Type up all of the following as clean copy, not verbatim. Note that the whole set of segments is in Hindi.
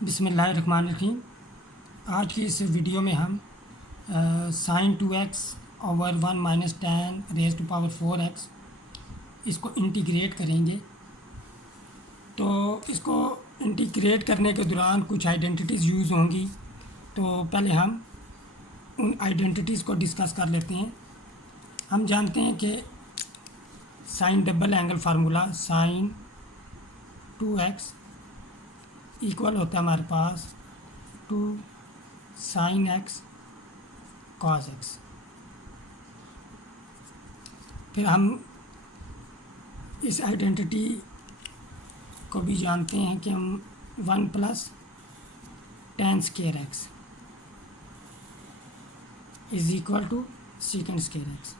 बिस्मिल्लाहिर्रहमानिर्रहीम। आज की इस वीडियो में हम sine 2x over 1 minus tan raise to power 4x इसको इंटीग्रेट करेंगे। तो इसको इंटीग्रेट करने के दौरान कुछ आइडेंटिटीज़ यूज़ होंगी, तो पहले हम उन आइडेंटिटीज़ को डिस्कस कर लेते हैं। हम जानते हैं कि sine double angle formula sine 2x equal होता है हमारे पास two sine x cos x. फिर हम इस आइडेंटिटी को भी जानते हैं कि हम 1 plus tan square X is equal to secant square x,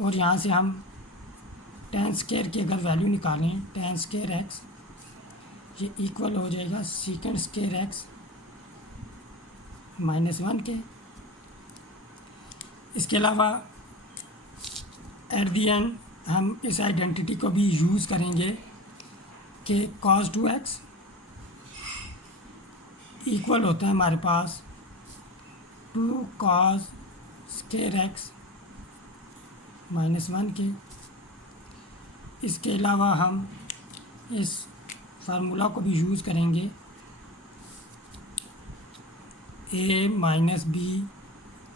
और यहाँ से हम टेन स्केयर की अगर वैल्यू निकालें, टेन स्केयर एक्स ये इक्वल हो जाएगा सीकेंड स्केयर एक्स -1 के। इसके अलावा एट दी एंड हम इस आइडेंटिटी को भी यूज़ करेंगे कि cos 2x इक्वल होता है हमारे पास 2 cos स्केयर एक्स -1 के। इसके अलावा हम इस फार्मूला को भी यूज़ करेंगे a minus B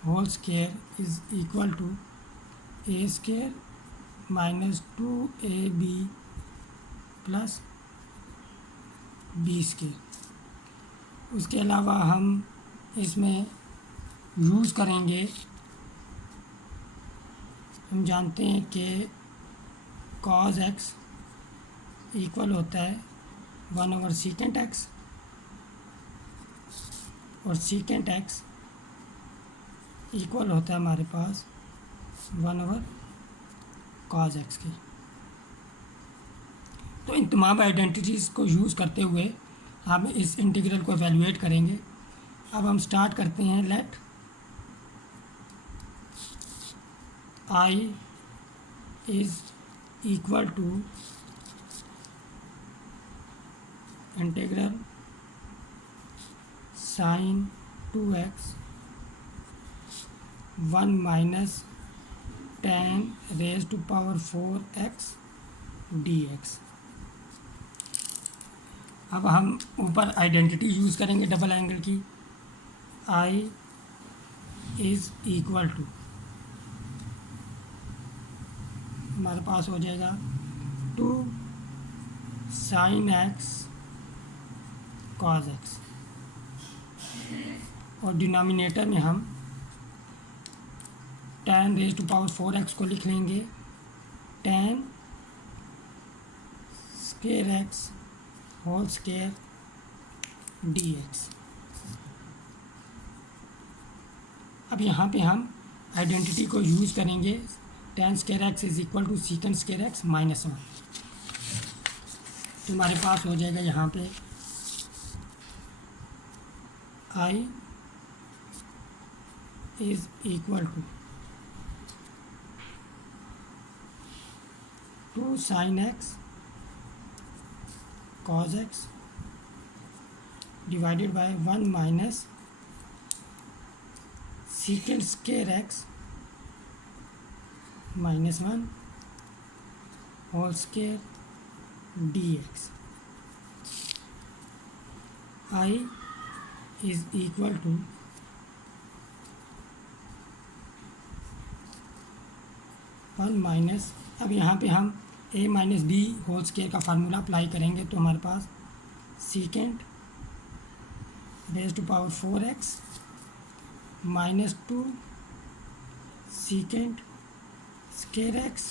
whole square is equal to A square -2ab plus B square. उसके अलावा हम इसमें यूज़ करेंगे, हम जानते हैं कि cos x इक्वल होता है 1 ओवर सीकेंट एक्स, और सीकेंट एक्स इक्वल होता है हमारे पास 1 ओवर cos x की। तो इन तमाम आइडेंटिटीज़ को यूज़ करते हुए हम इस इंटीग्रल को एवेलुएट करेंगे। अब हम स्टार्ट करते हैं। Let I is equal to integral sine 2x 1 minus tan raise to power 4x dx। अब हम ऊपर आइडेंटिटी यूज़ करेंगे डबल एंगल की। I इज़ इक्वल टू हमारे पास हो जाएगा 2 साइन एक्स कॉस एक्स, और डिनोमिनेटर में हम ten raise to power 4x को लिख लेंगे tan square X whole square dx। अब यहाँ पे हम आइडेंटिटी को यूज़ करेंगे tan square X is equal to secant square x -1। तो हमारे पास हो जाएगा यहाँ पे I is equal to sine x cos X divided by 1 minus secant square x -1 whole square dx। I is equal to one minus, अब यहाँ पे हम a minus B whole square का फार्मूला अप्लाई करेंगे, तो हमारे पास secant raise to power 4x -2 secant square x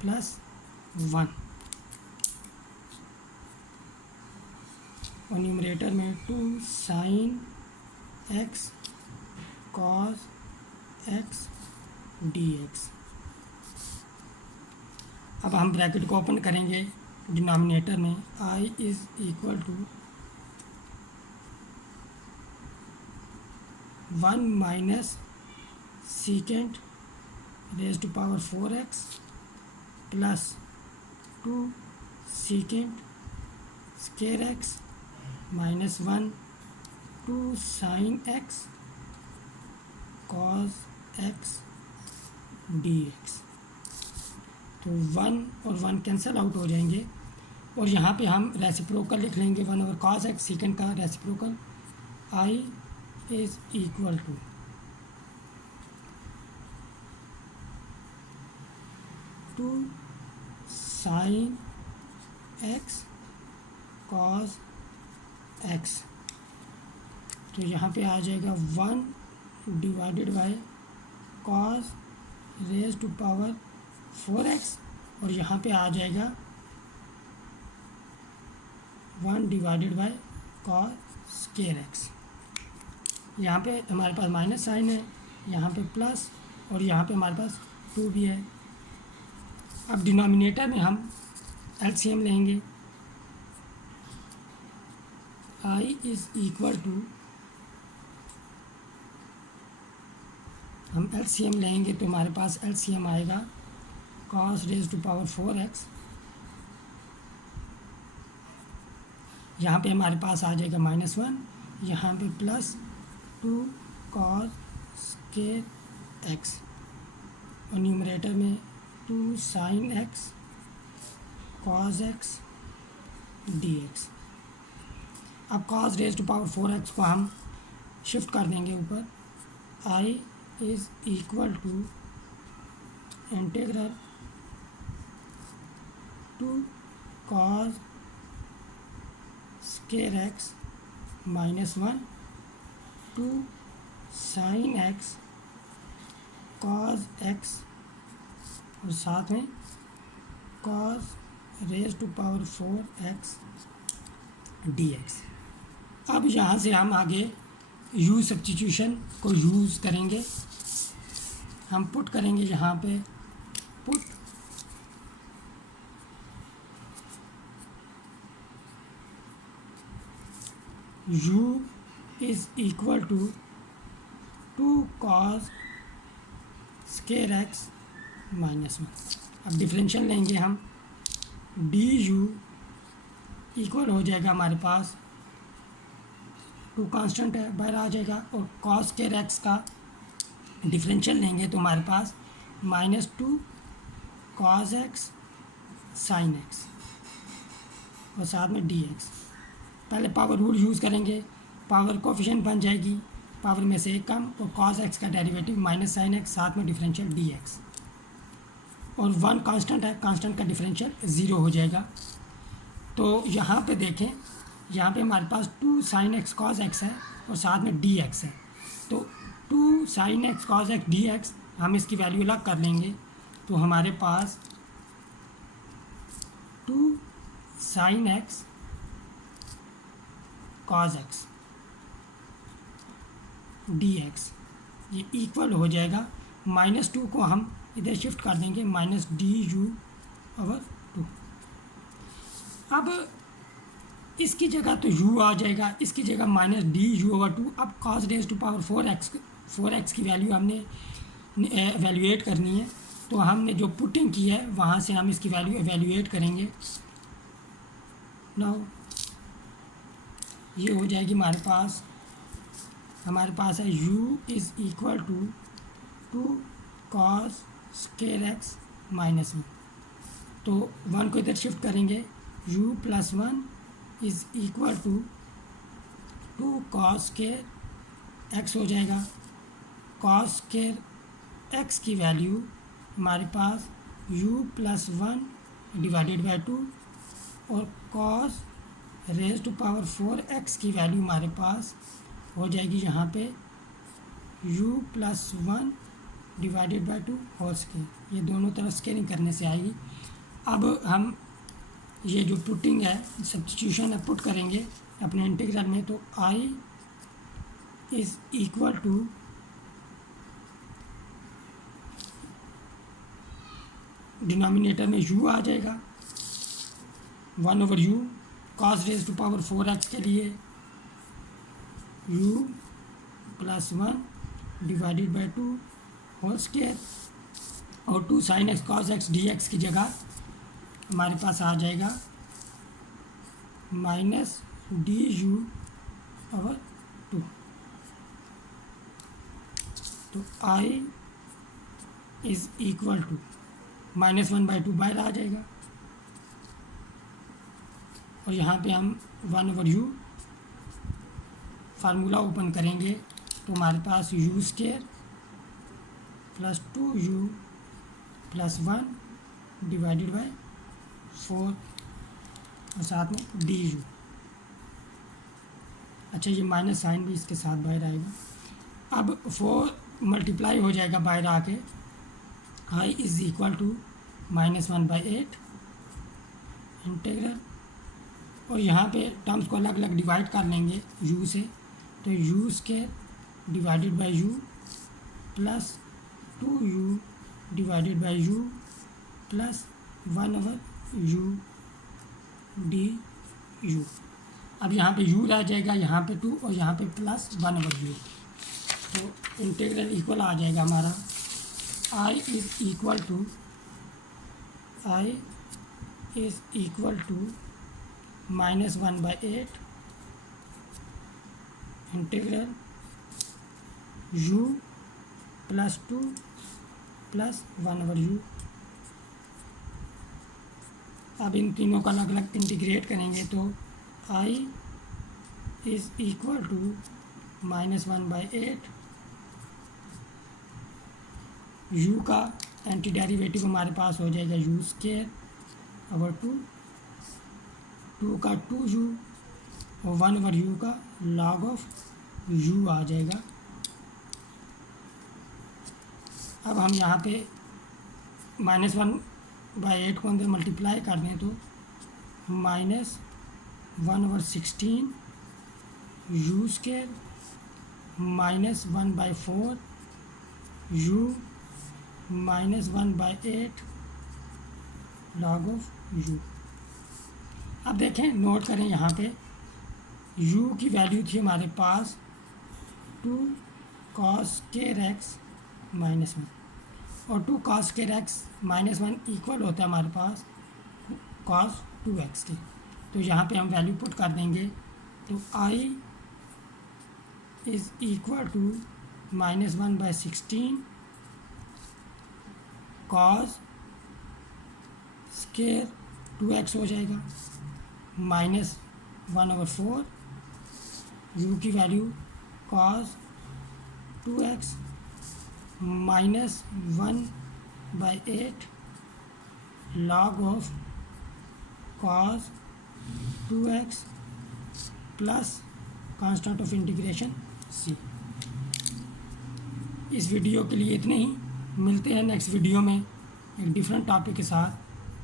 plus 1, और न्यूमरेटर में 2 sine x cos x dx। अब हम ब्रैकेट को ओपन करेंगे डिनोमिनेटर में। I is equal to 1 minus secant raise to power 4x plus 2 secant square X minus 1 two sine x cos x D X. तो 1 और 1 कैंसिल आउट हो जाएंगे और यहाँ पे हम रेसिप्रोकल लिख लेंगे 1 ओवर कॉस एक्स, सेकेंड का reciprocal I is equal to sine x cos x. तो यहाँ पे आ जाएगा 1 divided by cos raise to power 4x और यहाँ पे आ जाएगा 1 divided by cos square x. यहाँ पे हमारे पास माइनस साइन है, यहाँ पे प्लस और यहाँ पे हमारे पास 2 भी है। अब डिनोमिनेटर में हम एलसीएम लेंगे, आई इज़ इक्वल टू, हम एलसीएम लेंगे तो हमारे पास एलसीएम आएगा cos raise to power 4x, यहाँ पे हमारे पास आ जाएगा -1, यहाँ पे +2 कॉस स्केयर एक्स और न्यूमरेटर में 2 sine x cos x D x. अब cos raise to power 4x को हम शिफ्ट कर देंगे ऊपर, I is equal to integral 2 cos square x -1 two sine x cos x और साथ में cos raise to power 4x d x. अब यहाँ से हम आगे यू सब्स्टिट्यूशन को यूज़ करेंगे। हम पुट करेंगे यहाँ पे, put u is equal to 2 cos square x -1। अब डिफरेंशियल लेंगे हम, डी यू इक्वल हो जाएगा हमारे पास 2 कांस्टेंट है बाहर आ जाएगा और कॉस स्केयर एक्स का डिफरेंशियल लेंगे तो हमारे पास -2 कॉस एक्स साइन एक्स और साथ में डी एक्स। पहले पावर रूल यूज़ करेंगे, पावर कोफिशिएंट बन जाएगी, पावर में से एक कम और कॉस एक्स का डेरिवेटिव माइनस साइन एक्स, साथ में डिफरेंशियल डी एक्स और 1 कांस्टेंट है, कांस्टेंट का डिफरेंशियल 0 हो जाएगा। तो यहाँ पे देखें, यहाँ पे हमारे पास 2 साइन एक्स कॉस एक्स है और साथ में डी एक्स है। तो 2 sine x cos x D x हम इसकी वैल्यू अलग कर लेंगे तो हमारे पास 2 sine x cos x D x ये इक्वल हो जाएगा, -2 को हम इधर शिफ्ट कर देंगे -du/2। अब इसकी जगह तो u आ जाएगा, इसकी जगह -du/2। अब cos raise to power 4x की वैल्यू हमने एवेल्यूएट करनी है, तो हमने जो पुटिंग की है वहाँ से हम इसकी वैल्यू एवेल्यूएट करेंगे। नाउ ये हो जाएगी हमारे पास है u is equal to 2 cos square x -1। तो 1 को इधर शिफ्ट करेंगे, u + 1 is equal to 2 cos square x हो जाएगा। कॉस स्केयर एक्स की वैल्यू हमारे पास u + 1 डिवाइडेड बाय 2 और cos raise to power 4x की वैल्यू हमारे पास हो जाएगी यहाँ पे u + 1 divided by 2 whole square. ये दोनों तरफ स्केलिंग करने से आएगी। अब हम ये जो पुटिंग है, सब्स्टिट्यूशन है, पुट करेंगे अपने इंटीग्रल में, तो i is equal to denominator में u आ जाएगा 1/u, cos raise to power 4x के लिए u + 1 divided by 2 whole square और 2 sine x cos x D x की जगह हमारे पास आ जाएगा माइनस डी यू पावर 2। तो आई इज़ इक्वल टू -1/2 बाहर आ जाएगा, और यहाँ पे हम 1/u फार्मूला ओपन करेंगे तो हमारे पास u square plus 2u plus 1 divided bye 4 और साथ में du। अच्छा, ये माइनस साइन भी इसके साथ बाहर आएगा। अब 4 मल्टीप्लाई हो जाएगा बाहर आके, i is equal to -1/8 integral, और यहाँ पे टर्म्स को अलग अलग डिवाइड कर लेंगे u से, तो u square divided by u plus 2u divided by u plus 1/u du। अब यहाँ पे u रह जाएगा, यहाँ पे 2 और यहाँ पे प्लस 1/u, तो इंटीग्रल इक्वल आ जाएगा हमारा i is equal to -1/8 integral u plus 2 plus 1/u। अब इन तीनों का अलग अलग इंटीग्रेट करेंगे तो i is equal to -1/8, u का एंटी डेरिवेटिव हमारे पास हो जाएगा u स्क्वायर ओवर 2 का 2u और 1/u का log ऑफ u आ जाएगा। अब हम यहाँ पे -1/8 को अंदर मल्टीप्लाई कर दें तो -1/16 u square -1/4 u -1/8 log of u। अब देखें, नोट करें, यहाँ पे u की वैल्यू थी हमारे पास 2 cos स्क्वायर x -1, और 2 cos स्क्वायर x -1 इक्वल होता है हमारे पास cos 2x के। तो यहाँ पे हम वैल्यू पुट कर देंगे तो i is equal to -1/16 cos square 2x हो जाएगा -1/4 u की वैल्यू cos 2x -1/8 log of cos 2x plus constant of integration c। इस वीडियो के लिए इतने ही, मिलते हैं नेक्स्ट वीडियो में एक डिफरेंट टॉपिक के साथ।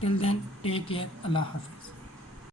टिल देन टेक केयर, अल्लाह हाफिज़।